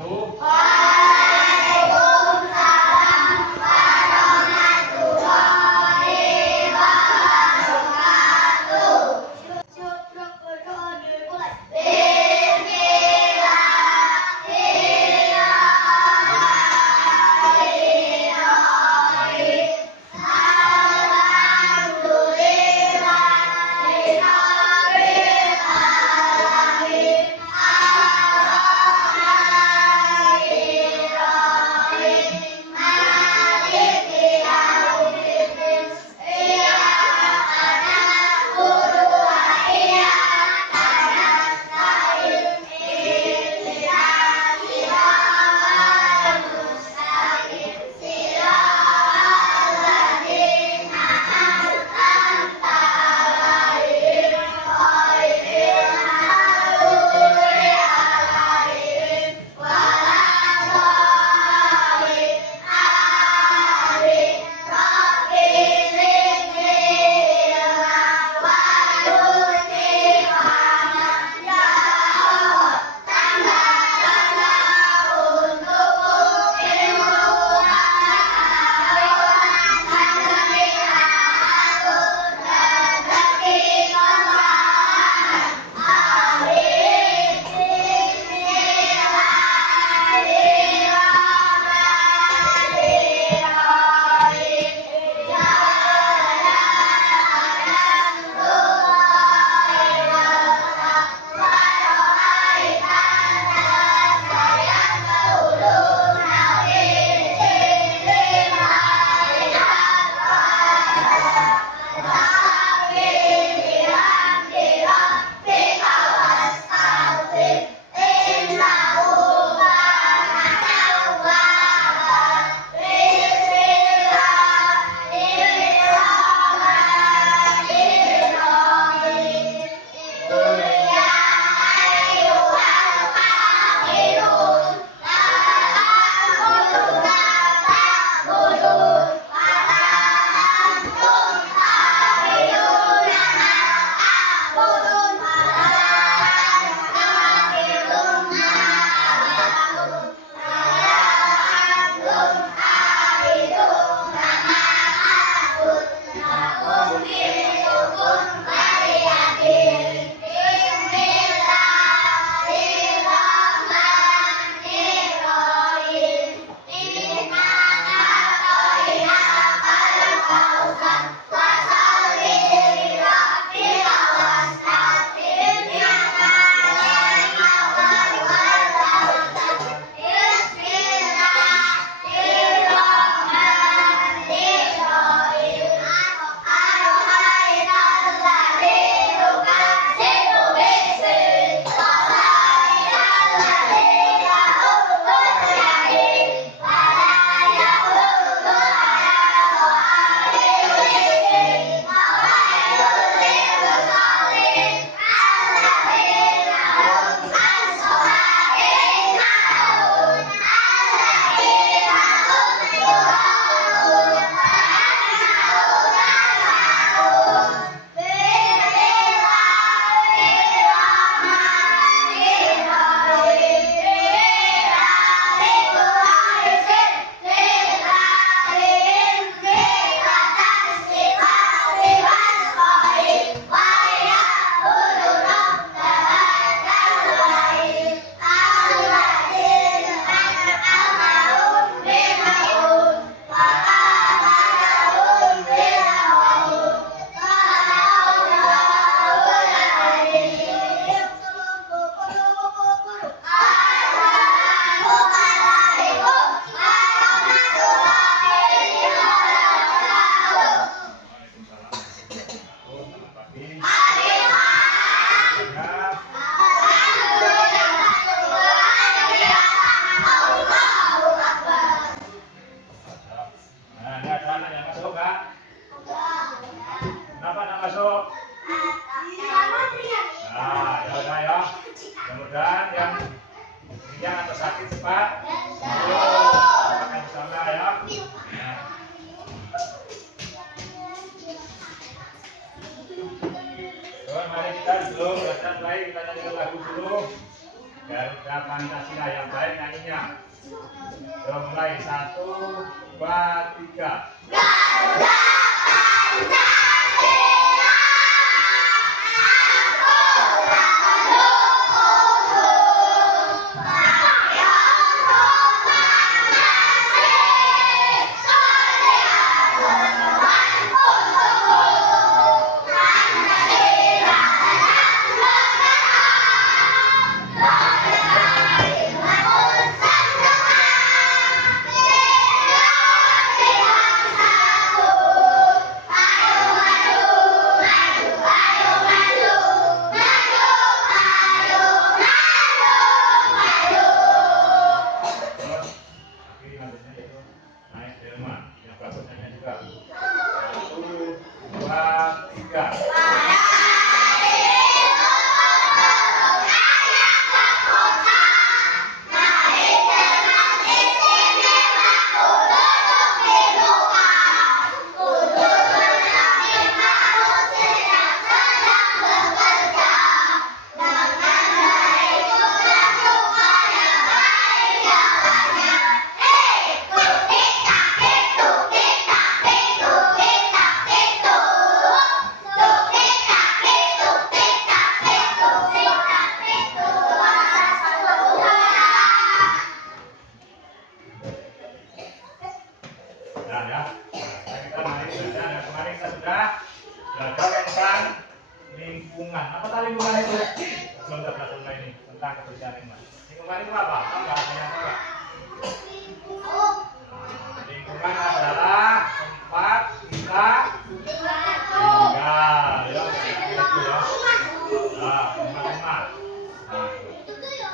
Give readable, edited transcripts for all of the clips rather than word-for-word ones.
wabarakatuh. Mari kita dulu, kita nyanyikan lagu dulu. Garuda Pancasila yang baik nyanyinya. Mulai 1, 2, 3. Garuda Pancasila. Lingkungan. Apa tadi lingkungan itu? Belum terpelajaran ini tentang kebersihan lingkungan. Lingkungan itu apa? Bahasanya apa? Lingkungan adalah tempat kita tinggal, ya. Itu ya. Nah, tempat.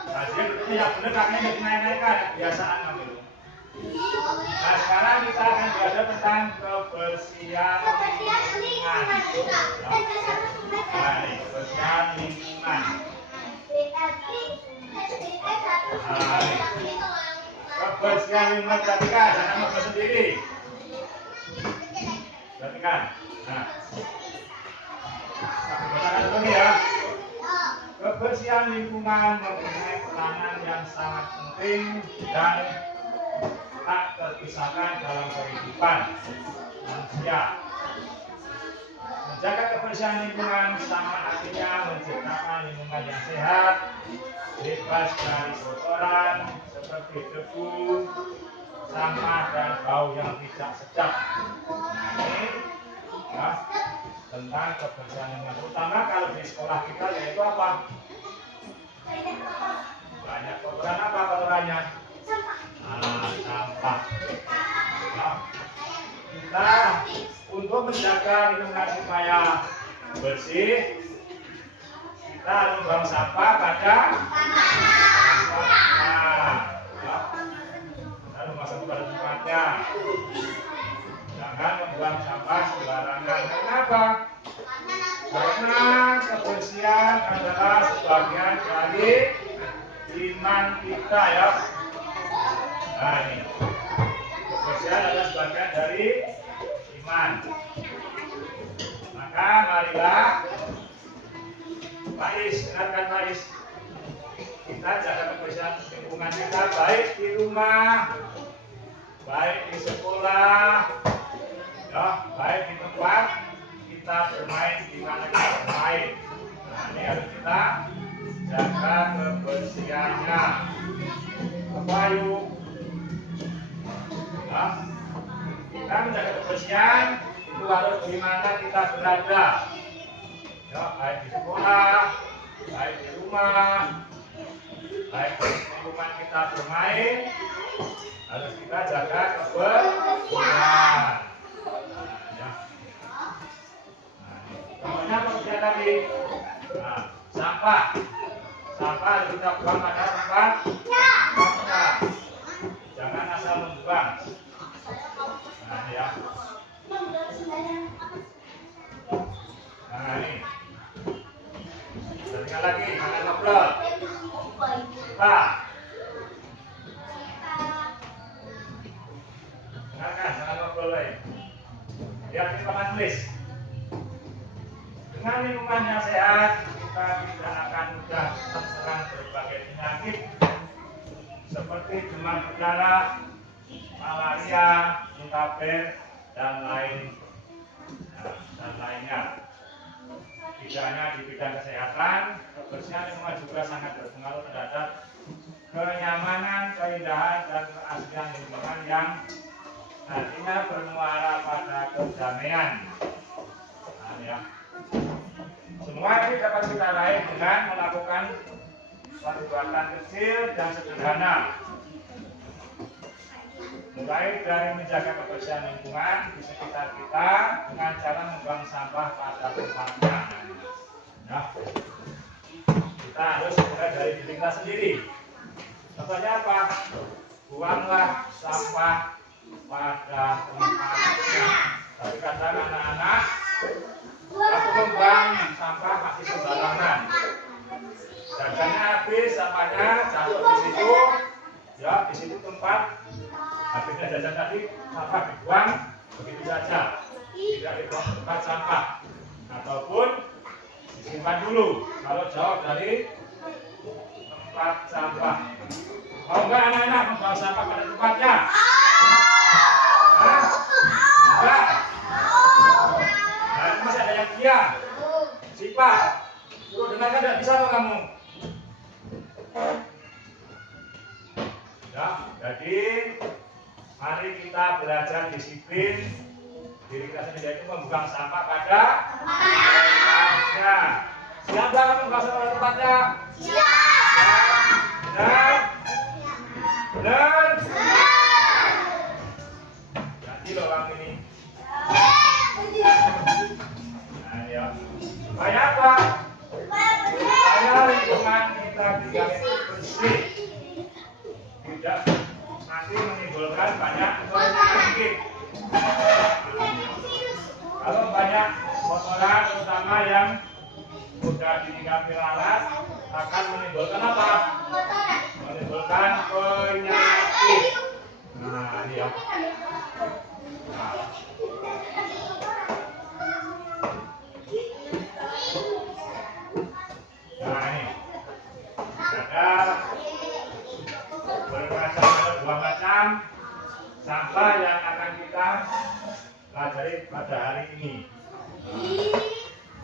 Nah, jadi yang benar kakaknya jadi naik-naikan, kebiasaan kamu itu. Nah, sekarang kita akan belajar tentang kebersihan lingkungan. Nah, ini kebersihan lingkungan. Nah, kebersihan lingkungan perhatikan, jangan nama sendiri. Perhatikan. Nah, katakan begini ya. Kebersihan lingkungan mempunyai peranan yang sangat penting dan tak terpisahkan dalam kehidupan manusia. Menjaga kebersihan lingkungan sama artinya menciptakan lingkungan yang sehat, bebas dari kotoran seperti debu, sampah dan bau yang tidak sedap. Nah, ini ya, tentang kebersihan lingkungan. Terutama kalau di sekolah kita yaitu apa? Banyak kotoran. Apa kotorannya? Sampah. Nah, kita untuk menjaga lingkungan supaya bersih, kita membuang sampah pada kita memasang pada tempatnya. Jangan membuang sampah sembarangan. Kenapa? Karena kebersihan adalah sebagian dari iman kita ya. Nah, ini kebersihan adalah sebagian dari iman. Maka marilah Faiz, dengarkan Faiz, kita jaga kebersihan lingkungan kita baik di rumah, baik di sekolah, ya, baik di tempat kita bermain, di mana kita bermain. Nah, ini harus kita jaga kebersihannya. Apa yuk? Nah, kita menjaga kebersihan itu harus di mana kita berada, ya, baik di sekolah, baik di rumah, baik di lingkungan kita bermain, harus kita jaga kebersihan. Ya. Contohnya apa kerja tadi? Nah, sampah harus kita buang pada tempat tempatnya. Jangan asal membuang. Nah, ya. Nah, ini. Tinggal lagi, jangan ngobrol. Kita. Dengarkan, jangan ngobrol lagi. Lihat di papan tulis. Dengan lingkungan yang sehat, kita maka tidak akan mudah terserang berbagai penyakit seperti demam berdarah, malaria, mutabek, dan lainnya. Tidak hanya di bidang kesehatan, kebersihan lingkungan juga sangat berpengaruh terhadap kenyamanan, keindahan, dan keaslian lingkungan yang nantinya bermuara pada kedamaian. Nah, ya. Semua ini dapat kita raih dengan melakukan perbuatan kecil dan sederhana. Mulai dari menjaga kebersihan lingkungan di sekitar kita dengan cara membuang sampah pada tempatnya. Nah, kita harus mulai dari diri kita sendiri. Contohnya apa? Buanglah sampah pada tempatnya. Tapi kadang anak-anak aku membuang sampah masih sembarangan. Jajannya habis, sampahnya jatuh di situ. Ya, di situ tempat habisnya jajan tadi, sampah dibuang begitu saja, tidak dibuang ke tempat sampah, ataupun disimpan dulu kalau jauh dari tempat sampah. Mau enggak anak-anak membawa sampah pada tempatnya? Hah? Enggak? Nah, ini masih ada yang dia. Sipa, suruh dengarkan tidak bisa apa kamu? Ya, jadi mari kita belajar disiplin diri kita sendiri, yaitu membuang sampah pada tempatnya. Siap nggak kamu membuang sampah pada tempatnya? Siap. Benar? Benar? Jadi loh kamu ini. Nah, ya. Supaya apa? Supaya lingkungan kita dijaga bersih, tidak nanti menimbulkan banyak penyakit. Kalau banyak kotoran terutama yang sudah ditinggal lalat akan menimbulkan apa? Menimbulkan penyakit. Nah, ini ya. Nah, ini ada dua macam sampah yang akan kita pelajari pada hari ini.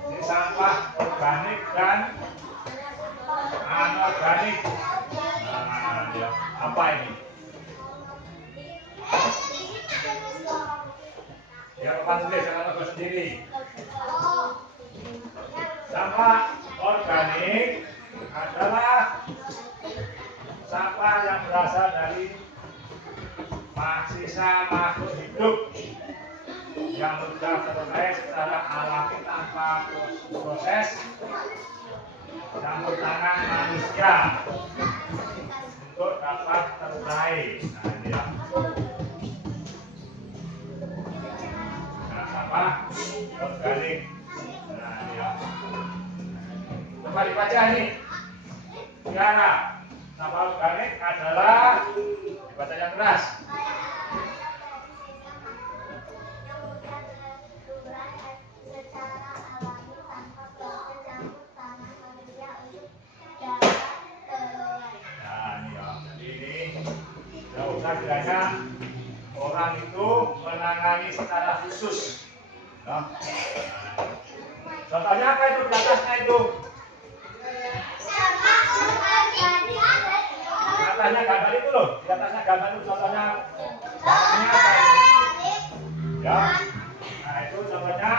Ini sampah organik dan anorganik. Nah, ya. Apa ini? Ya, Bapak tulis, jangan lupa sendiri. Sampah organik adalah sampah yang berasal dari sisa makhluk hidup yang sudah terbuat secara alami tanpa proses campur tangan manusia untuk dapat terurai. Nah, ini ya. Nah, sampah organik. Nah, ini ya. Coba dibaca ini. Tiara. Sampah organik adalah dibaca yang keras. Kiranya orang itu menangani secara khusus. Nah, contohnya apa itu di atasnya itu? Di atasnya gambar itu loh, di atasnya gambar itu contohnya. Ini apa itu? Ya, nah itu contohnya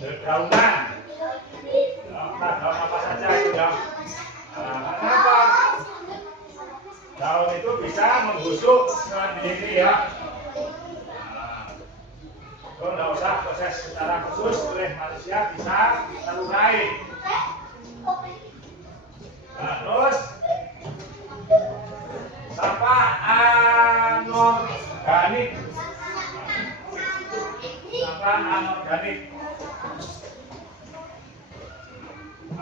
dedaunan. Nah, daun apa saja itu ya? Nah, kenapa? Daun itu bisa membusuk sendiri ya. Nah, itu tidak usah proses secara khusus oleh manusia, bisa terurai. Nah, terus sampah anorganik. Sampah anorganik.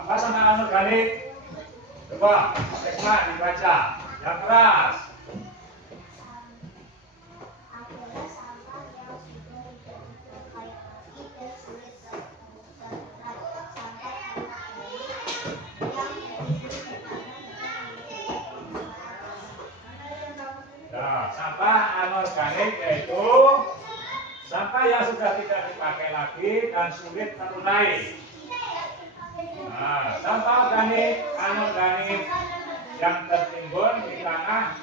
Apa sampah anorganik? Coba, dibaca. Yang keras. sampah anorganik yaitu sampah yang sudah tidak dipakai lagi dan sulit terurai. Nah, sampah organik, anorganik yang tertimbun di tanah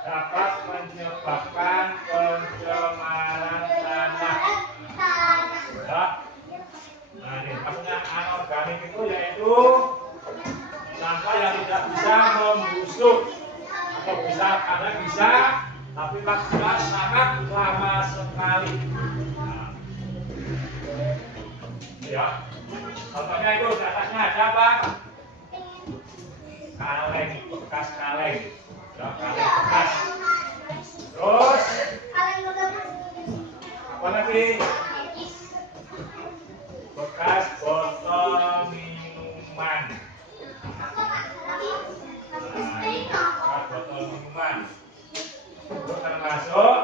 dapat menyebabkan pencemaran tanah. Ya. Nah, ini maksudnya anorganik itu yaitu sampah yang tidak bisa membusuk atau bisa karena bisa tapi waktunya sangat lama sekali. Nah, ya, contohnya itu di atasnya ada apa? Kaleng, bekas kaleng, ya, kaleng bekas. Terus apa lagi? Bekas botol minuman. Bekas botol minuman. Itu termasuk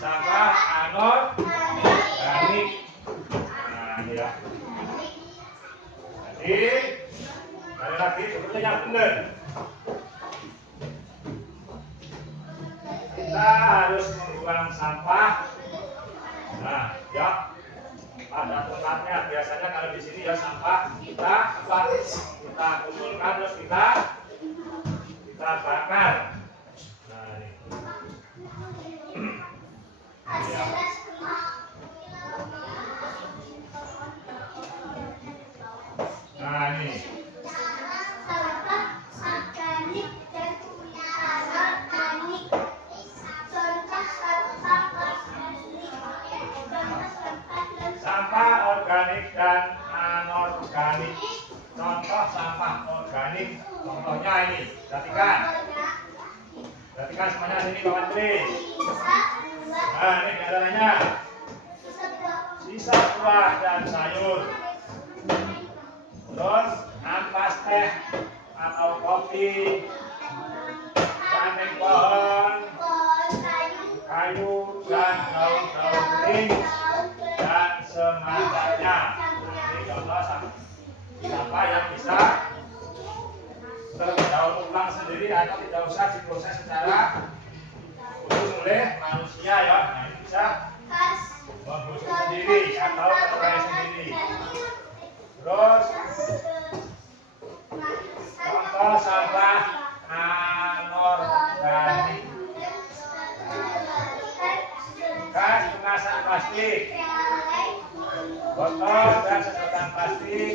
sampah anorganik. Nah, ya. Jadi, sekali lagi sebetulnya yang benar. Kita harus membuang sampah. Nah, ya. Pada tempatnya biasanya kalau di sini ya sampah kita apa? Kita kumpulkan terus kita bakar. Nah, ini. Ya. Nah, ini. Sampah organik dan anorganik. Contoh sampah organik, contohnya ini. Perhatikan. Perhatikan semuanya sini kawan tulis. Nah, ini diantaranya sisa buah dan sayur. Terus ampas teh atau kopi, ranting pohon, kayu dan daun-daun kering dan semacamnya. Ini contoh sampah yang bisa terdaur ulang sendiri atau tidak usah diproses secara khusus oleh manusia ya. Nah, ini bisa membusuk sendiri atau terurai sendiri. Terus contoh sampah anorganik. Bekas kemasan plastik, botol dan sedotan plastik.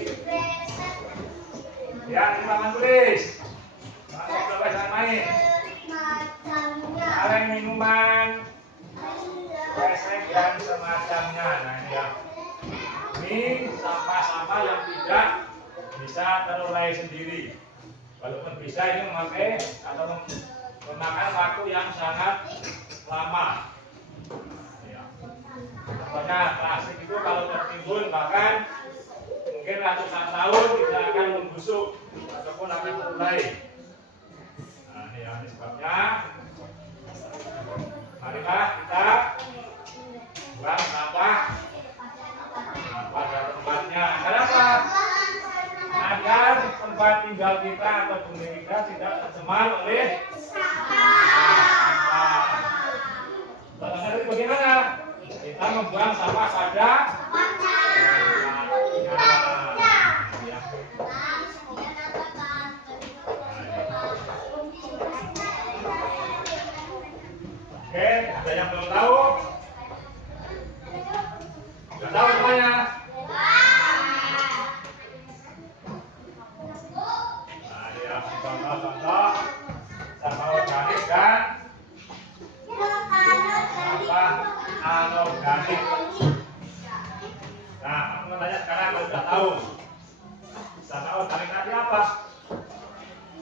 Ya, ini paman tulis. Masuk coba jangan main. Kaleng minuman, kresek dan semacamnya. Nah, ya. Ini sampah-sampah yang tidak bisa terurai sendiri. Walaupun bisa ini memakai atau memakan waktu yang sangat lama. Ya. Contohnya plastik itu kalau tertimbun bahkan mungkin ratusan tahun tidak akan membusuk ataupun akan terurai. Nah, ini sebabnya. Marilah kita buang sampah pada tempatnya. Kenapa? Agar tempat tinggal kita atau bumi kita tidak tercemar oleh sampah. Contohnya itu bagaimana? Kita membuang sampah pada Oke, ada yang belum tahu? Sudah tahu semuanya? Nah, ya, contoh-contoh sampah organik dan sampah anorganik. Nah, aku mau tanya sekarang kalau sudah tahu sampah organik tadi apa?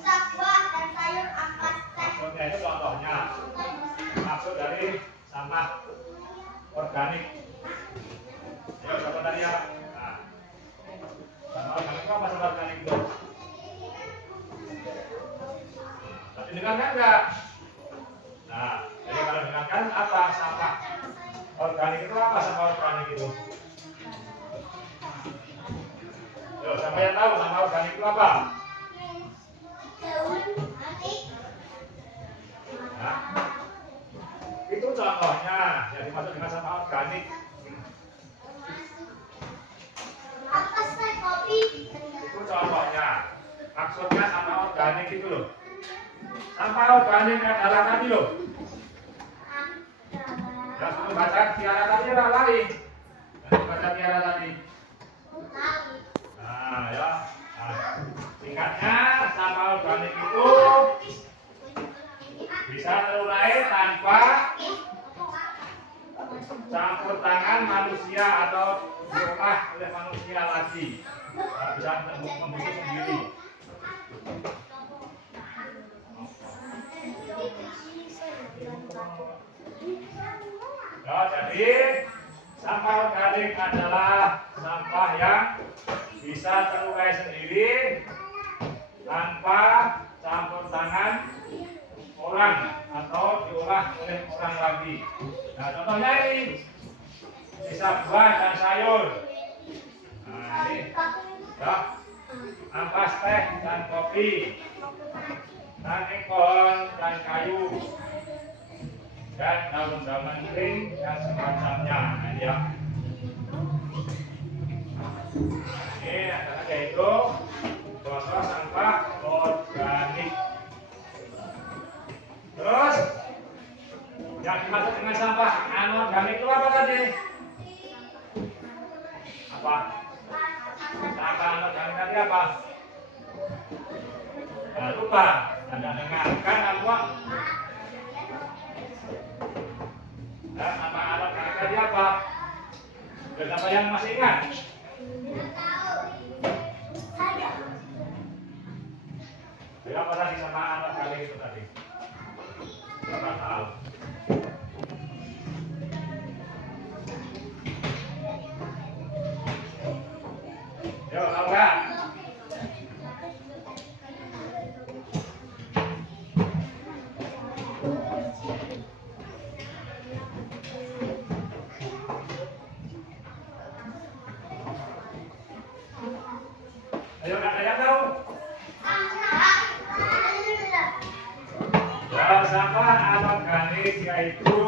Sampah dan sayur ampas teh. Maksudnya itu contohnya. Maksud dari sampah organik. Ya, contoh tadi ya. Nah, sampah organik itu apa sampah organik itu? Tapi dengarkan enggak? Nah, jadi kalau dengarkan apa sampah organik itu apa sampah organik itu? Yo, siapa yang tahu sampah organik itu apa? Daun, mati. Nah, organik itu loh. Sampah organik adalah tadi loh. Ya sudah baca Tiara tadi lah lari. Baca Tiara tadi. Nah ya. Nah, singkatnya sampah organik itu bisa terurai tanpa campur tangan manusia atau diolah oleh manusia lagi. Nah, bisa membusuk sendiri. Ya, jadi sampah organik adalah sampah yang bisa terurai sendiri tanpa campur tangan orang atau diolah oleh orang lagi. Nah, contohnya ini sisa buah dan sayur. Nah, ini ya, ampas teh dan kopi, ranting pohon dan kayu, dan daun-daunan kering dan semacamnya. Nah, ini ya. Ini adalah yaitu contoh sampah organik. Terus yang dimaksud dengan sampah anorganik itu apa tadi? Apa? Sampah anorganik tadi apa? Nah, lupa. Anda dengarkan apa? Nah, sampah anorganik tadi apa? Siapa yang masih ingat? Ya, apa tadi sampah anorganik itu tadi? Siapa tahu? Yo, Laura. Ayo, nggak ada yang tahu? Ya, sampah anorganik yaitu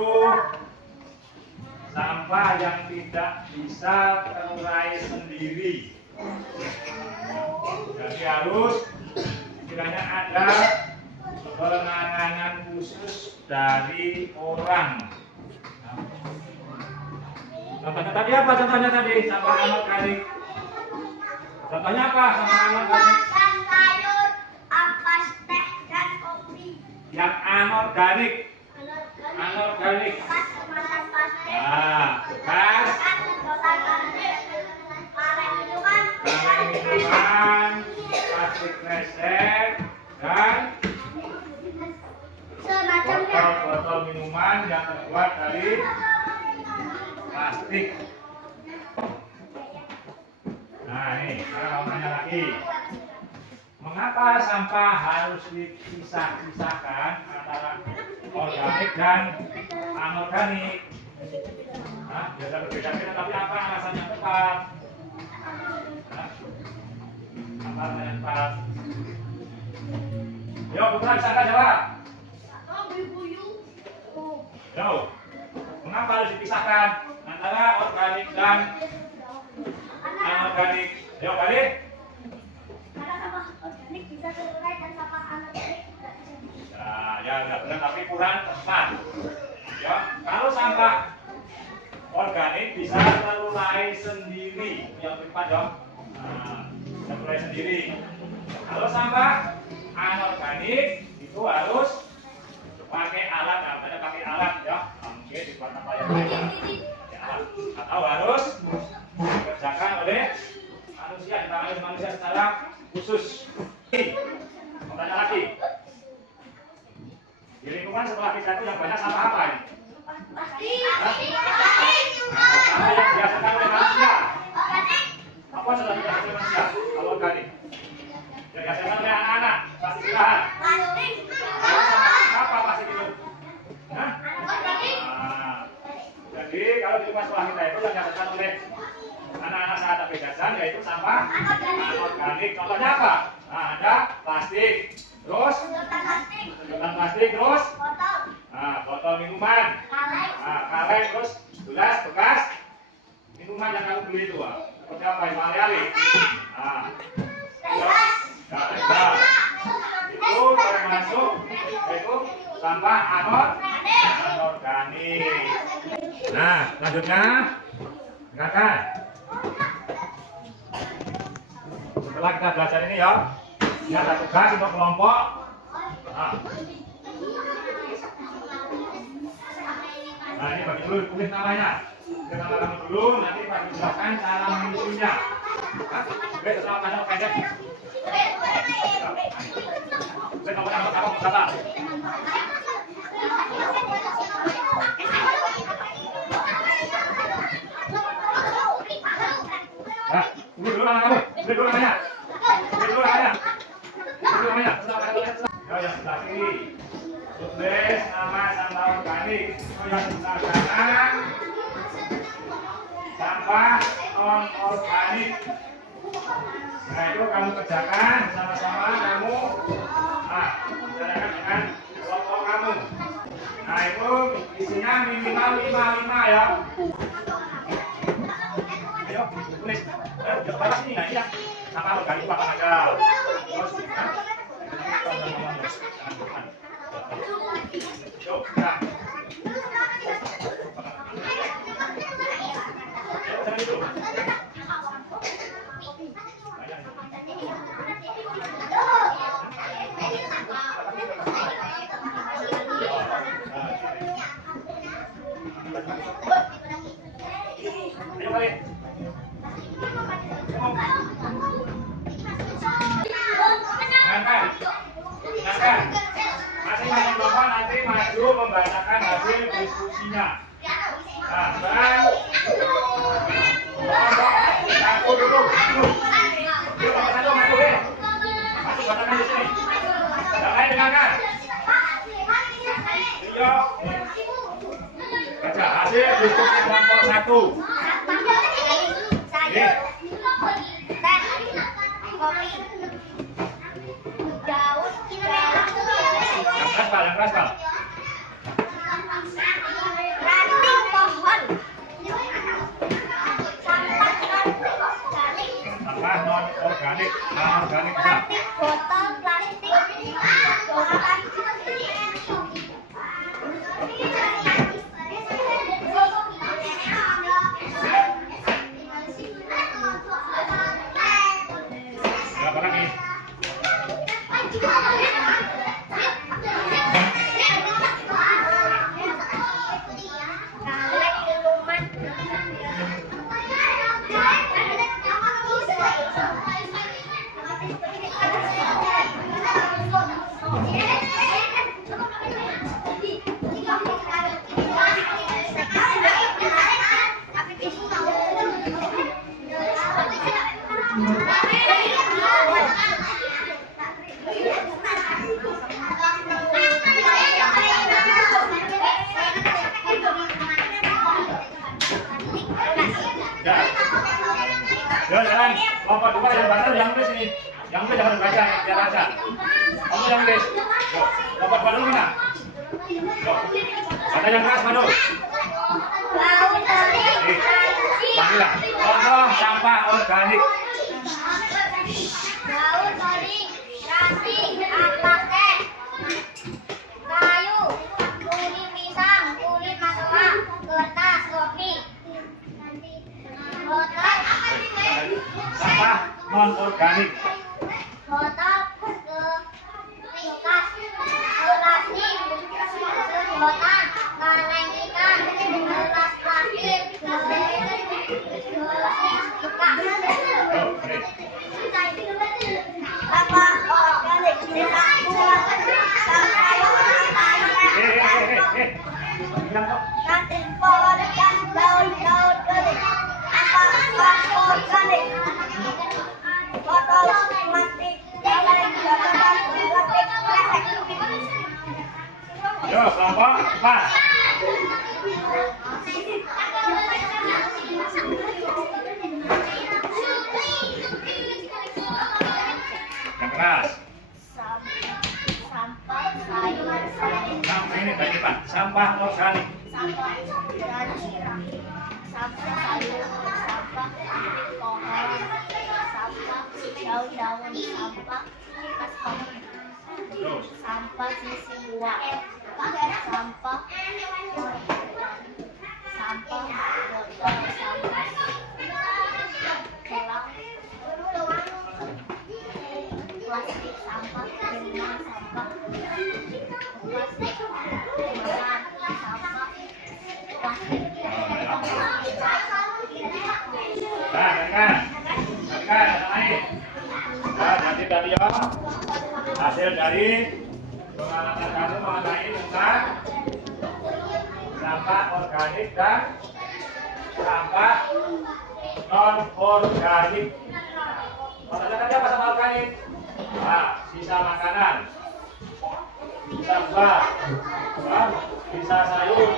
sampah yang tidak bisa terurai sendiri. Jadi harus kiranya ada penanganan khusus dari orang. Contohnya tadi apa? Contohnya tadi sampah anorganik. Contohnya apa? Sampah anorganik. Dan sayur, ampas teh dan kopi. Yang anorganik. Anorganik. Bekas kemasan plastik. Nah, bekas Bekas sedotan plastik. Kaleng minuman. kaleng minuman, plastik kresek, dan Semacamnya. botol-botol minuman yang terbuat dari plastik. Nah, ini saya mau nanya lagi. Mengapa sampah harus dipisah-pisahkan antara organik dan anorganik? Nah, biasa berbeda-beda, tapi apa alasan yang tepat? Nah, apa alasan yang tepat? Yo, Putra, bisa nggak jawab? Yo, mengapa harus dipisahkan antara organik dan anorganik? Yo, balik. Karena sampah organik bisa terurai dan sampah anorganik tidak bisa. Nah, ya nggak benar tapi kurang tepat. Ya, kalau sampah organik bisa terurai sendiri, yang tepat dong. Nah, bisa terurai sendiri. Kalau sampah anorganik itu harus pakai alat, namanya pakai alat ya. Mungkin dibuat apa yang lain. Ya, atau harus dikerjakan oleh manusia, ditangani oleh manusia secara khusus. Mau tanya lagi. Di lingkungan setelah kita itu yang banyak sampah apa ini? Sampah yang dihasilkan oleh manusia. Apa sudah dihasilkan oleh manusia? Kalau organik. Yang dihasilkan oleh anak-anak, pasti istirahat. Apa pasti itu? Hah? Nah, jadi kalau di rumah sekolah kita itu yang dihasilkan oleh anak-anak saat tapi jajan yaitu sampah anorganik. Contohnya apa? Nah, ada plastik, terus sedotan plastik, terus botol minuman, kaleng, terus gelas bekas minuman yang kamu beli itu, seperti apa? Himalaya. Nah, itu termasuk yaitu sampah anorganik. Nah, selanjutnya dengarkan. Setelah kita belajar ini ya, ini ada tugas untuk kelompok. Nah, ini bagi dulu tulis namanya. Kita nama dulu, nanti bagi jelaskan cara mengisinya. Oke, setelah kamu pendek. Saya kamu sabar. Nah, ini dulu nama kamu. Ini dulu namanya. Ini dulu namanya. Ini dulu namanya. Ya, yang sebelah kiri. Tulis nama sampah organik. Yang sebelah kanan sampah non organik. Nah, itu kamu kerjakan sama-sama kamu. Kerjakan dengan kelompok kamu. Nah, itu isinya minimal 5 ya. Ayo, tulis. Balas ini nggak ya? Sampah organik apa aja? Terus, yuk, ya. Ayo balik. Dengarkan. Masing-masing kelompok nanti maju membacakan hasil diskusinya. Nah, sekarang satu dulu. Yuk, satu maju deh. Masuk bacakan di sini. Yang lain dengarkan. Yo. Baca hasil diskusi kelompok 1. Yang keras, Pak. Ranting pohon. Sampah non organik, non-organik. Plastik botol, plastik botol. Berapa lagi? Ya, jalan. Kelompok 2 yang batal yang tulis ini. Yang tulis jangan baca, biar baca. Kamu yang tulis. Yuk, kelompok 2 dulu mana? Yuk. Ada yang keras, Manu. Panggil. Contoh sampah organik. Daun kering, ranting, plastik, kayu, kulit pisang, kulit mangga, kertas, kopi, botol, Sampah non organik. botol, kulkas, plastik, sedotan, kaleng ikan, gelas plastik, gelas bekas. Sampah organik, sampah buah, sampah Bilang kok. ranting pohon dan daun-daun kering, sampah organik, botol plastik, kaleng, botol plastik, kresek. Yo, kelompok 4. Yang keras. Sampah sayur, Sampah ini bagi Pak. Sampah organik. sampah organik, sampah sayur, sampah pohon, sampah daun-daun, sampah kertas kopi, Terus. Sampah sisi dua. Sampah. Sampah. Botol sampah. Gelang. Plastik sampah. Minuman sampah. Plastik. Makanan sampah. Plastik. Nah, kan. Kan, naik. Nah, nanti tadi ya. Hasil dari pengalaman kamu mengenai tentang sampah organik dan sampah non organik. Maksudnya apa sampah organik? Nah, sisa makanan, sisa buah, sisa sayur,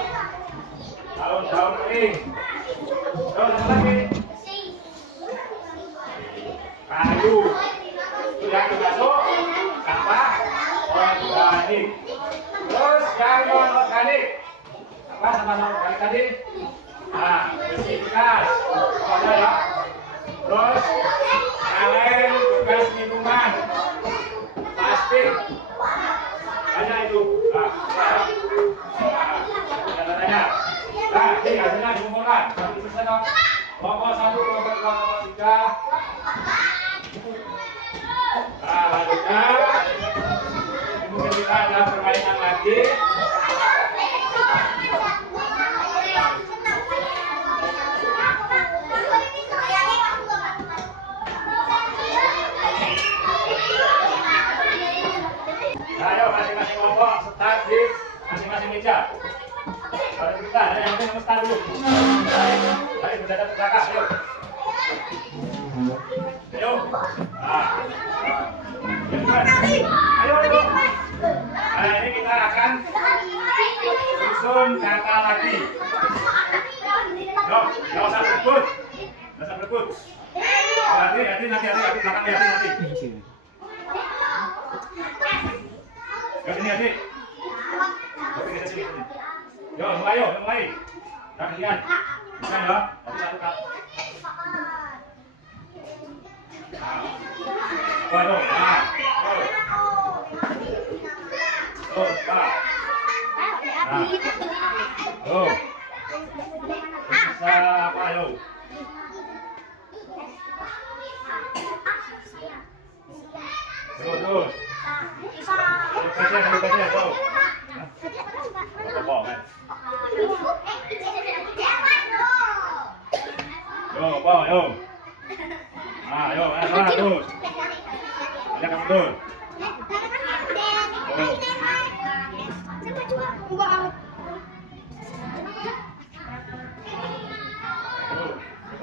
daun-daun kering, terus apa lagi? Kayu, itu yang termasuk sampah organik. Terus yang non organik, apa sampah non organik tadi? Nah, besi bekas, ada ya. Terus kaleng bekas minuman, plastik, banyak itu. Nah, katanya. Nah, ini hasilnya dikumpulkan. Satu selesai dong. Kelompok 1, kelompok 2, kelompok 3. Nah, lanjutnya mungkin kita ada permainan lagi. Nah, ayo masing-masing kelompok start di masing-masing meja. Kalau kita ada yang penting start dulu. Ayo berjalan ke belakang, ayo. Ayo. Nah. Ayo, ayo. Nah, ini kita akan susun kata lagi. Yo, nggak usah berebut. Nggak usah berebut. Nanti belakang nanti. Yo, sini, hati. Yo, mulai. Jangan lihat. Bukan ya. Satu kali. Waduh, nah. Oh, nah. Oh. Bisa apa, yo? Terus. Baca, tuh. Apa, kan? Yo, apa, yo? Ah, yo, terus. Ada kamu tuh.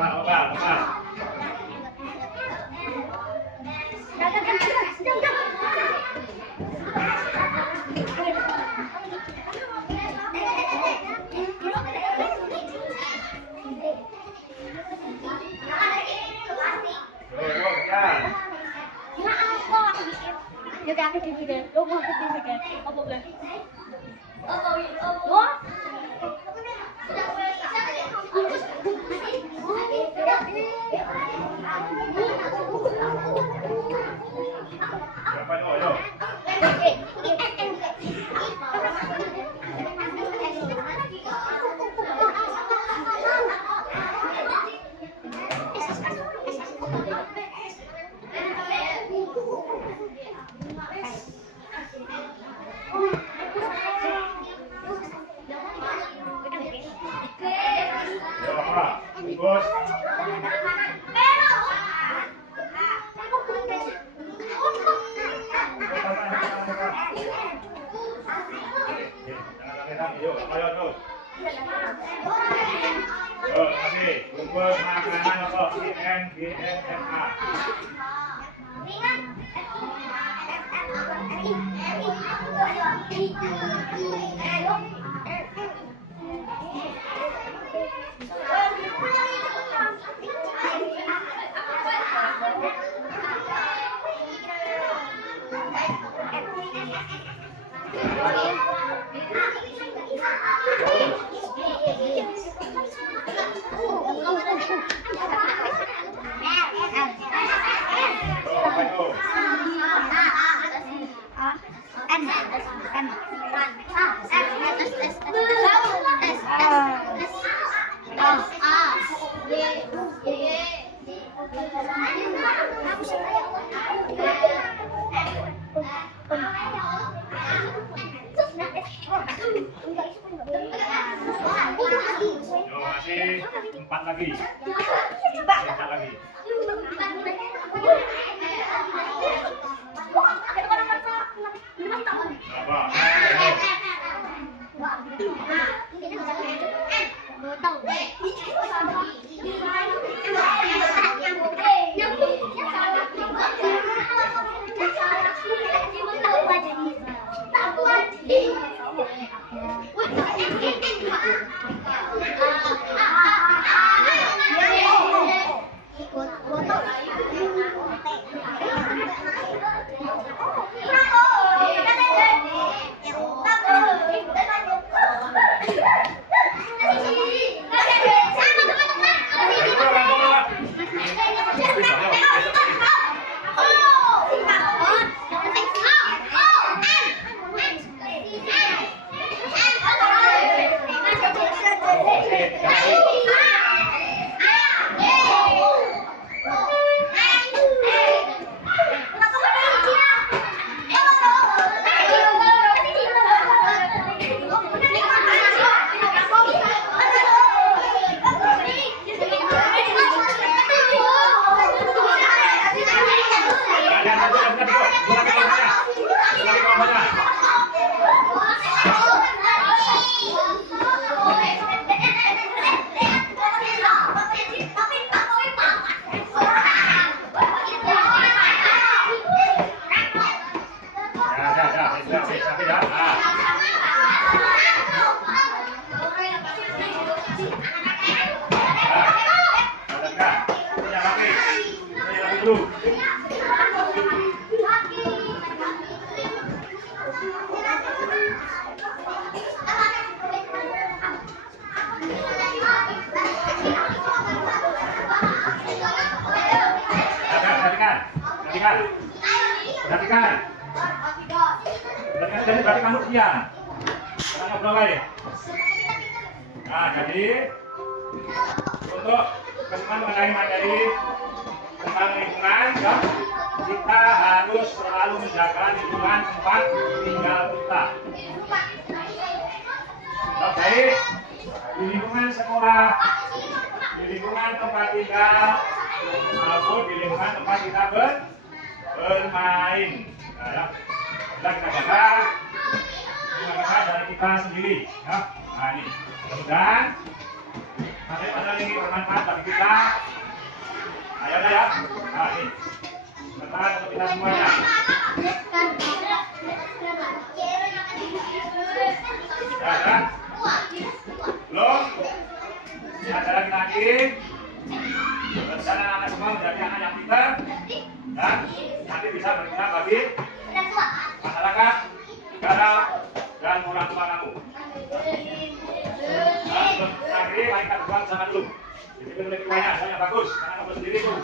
Apa. Jadi aku di sini, lo mau ke sini kan? Apa boleh? Oh, Berapa yo? Bos. Ayo terus. Yo, kasih bungkus makanan apa? GNA. Ah. Yo, masih 4 lagi. 4 lagi. Berapa? Perhatikan. Berarti kamu diam. Jangan ngobrol lagi. Nah, jadi untuk kesan mengenai materi tentang lingkungan, ya, kita harus selalu menjaga lingkungan tempat tinggal kita. Ya, baik di lingkungan sekolah, di lingkungan tempat tinggal, maupun di lingkungan tempat kita bermain. Nah, ya. Kita jaga lingkungan kita dari kita sendiri. Ya. Nah, ini. Mudah-mudahan materi ini bermanfaat bagi kita. Ayo ya. Nah, ini. Bermanfaat untuk kita semuanya. Ya. Belum? Ada lagi. Bersama anak semua menjadi anak yang pintar dan nanti bisa berguna bagi masyarakat, negara, dan orang tua kamu. Nah, sebelum akhiri, kita buat sama dulu. Jadi lebih banyak, yang bagus, karena kamu sendiri tuh.